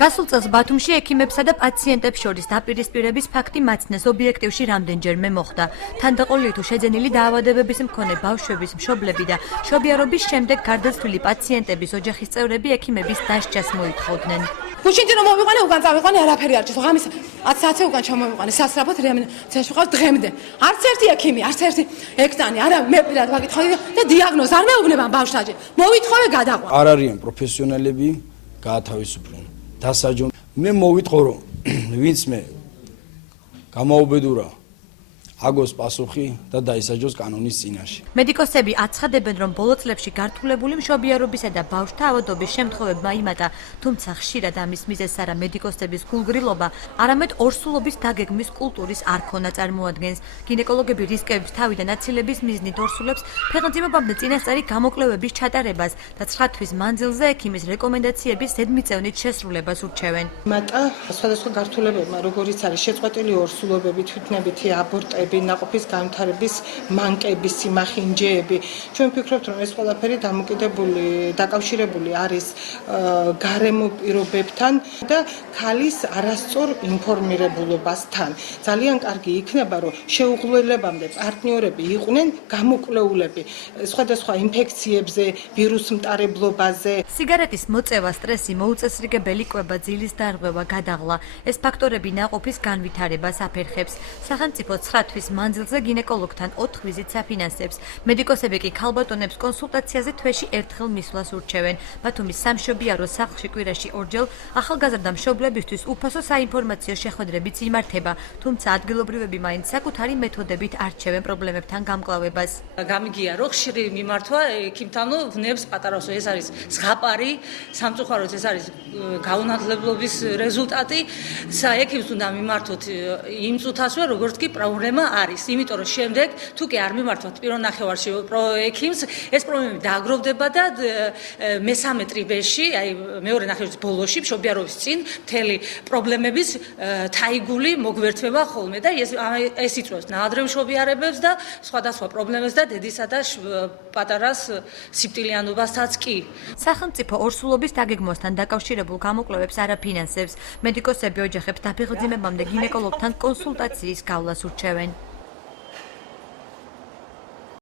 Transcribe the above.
გასულ წელს ბათუმში ექიმებსა და პაციენტებს შორის დაპირისპირების ფაქტი მაცნეს ობიექტივში რამდენჯერმე მოხდა. თანდაყოლილი თუ შეძენილი დაავადებების მქონე ბავშვების მშობლები და მშობიარობის შემდეგ გარდაცვლილი პაციენტების ოჯახის წევრები ექიმების დასჯას მოითხოვდნენ. გუშინჯი რომ მოვიყვანე, უკან წავიყვანე, არაფერი არ ჭირს. ღამის 10 საათზე უკან ჩამოვიყვანე, სასწრაფოდ რეანიმაციაში ვიყავ დღემდე. არც ერთი ექიმი, არც ერთი ექტანი, არა მე პირად ვაკითხავდი და დიაგნოზ არ მეუბნება ბავშვთაჯი. მოვითხოვე გადაყვა. არ არიან პროფესიონალები, გაათავისუფლონ. დასაჯონ. მე მოვიტყო რომ ვინც მე გამაუბედურა აგოს პასუხი და დაისაჯოს კანონის წინაშე. მედიკოსები აცხადებენ, რომ ბოლო წლებში გართულებული მშობიარობისა და ბავშვთა ავადობის შემთხვევებმა იმატა, თუმცა ხშირად ამის მიზეზს არა მედიკოსების გულგრილობა, არამედ ორსულობის დაგეგმვის კულტურის არქონა წარმოადგენს. გინეკოლოგები რისკების თავიდან აცილების მიზნით ორსულებს ფეხმძიმებამდე წინასწარი გამოკვლევების ჩატარებას და 9 თვის მანძილზე ექიმის რეკომენდაციების ზედმიწევნით შესრულებას ურჩევენ. იმატა სხვადასხვა გართულებებმა, როგორიც არის შეწყვეტილი ორსულობები, თვითნებითი აბორტები, ნაყოფის განვითარების მანკების, სიმახინჯეები. ჩვენ ვფიქრობთ, რომ ეს ყველაფერი დაკავშირებული არის გარემო პირობებთან და ქალის არასწორ ინფორმირებულობასთან. ძალიან კარგი იქნება, რომ შეუღლელებამდე პარტნიორები იყვნენ გამოკვლეულები სხვადასხვა ინფექციებზე, ვირუს მტარებლობაზე. სიგარეტის მოწევა, სტრესი, მოუწესრიგებელი კვება, ძილის დარღვევა, გადაღლა. ეს ფაქტორები ნაყოფის განვითარებას აფერხებს. სახელმწიფო 9 თვის მანძილზე გინეკოლოგთან 4 ვიზიტს აფინანსებს. მედიკოსები კი ქალბატონებს კონსულტაციაზე თვეში ერთხელ მისვლას ურჩევენ. ბათუმის სამშობიარო სახლში კვირაში ორჯერ ახალგაზრდა მშობლებისთვის უფასო საინფორმაციო შეხვედრებიც იმართება, თუმცა ადგილობრივები მაინც საკუთარი მეთოდებით არჩევენ პრობლემებთან გამკლავებას. გამიგია, რომ ხშირი მიმართვა ექიმთან ვნებს პატარას, ეს არის ზღაპარი, სამწუხაროდ ეს არის გაუნათლებლობის რეზულტატი. ექიმს უნდა მიმართოთ იმ წუთასვე, როგორც კი პრობლემა არის, იმიტომ რომ შემდეგ თუ კი არ მიმართვათ პირველ ნახევარში ექიმს, ეს პრობლემები დააგროვდება და მესამე ტრიბეში, აი მეორე ნახევრის ბოლოში, მშობიარობის წინ მთელი პრობლემების თაიგული მოგვერთვება ხოლმე და ეს იწვევს ნაადრევ მშობიარებებს და სხვადასხვა პრობლემებს და დედისა და პატარას სიკვდილიანობასაც კი. სახელმწიფო ორსულობის დაგეგმვასთან დაკავშირებულ გამოკვლევებს არ აფინანსებს. მედიკოსები ოჯახებს დაფეხმძიმებამდე გინეკოლოგთან კონსულტაციის გავლას ურჩევენ.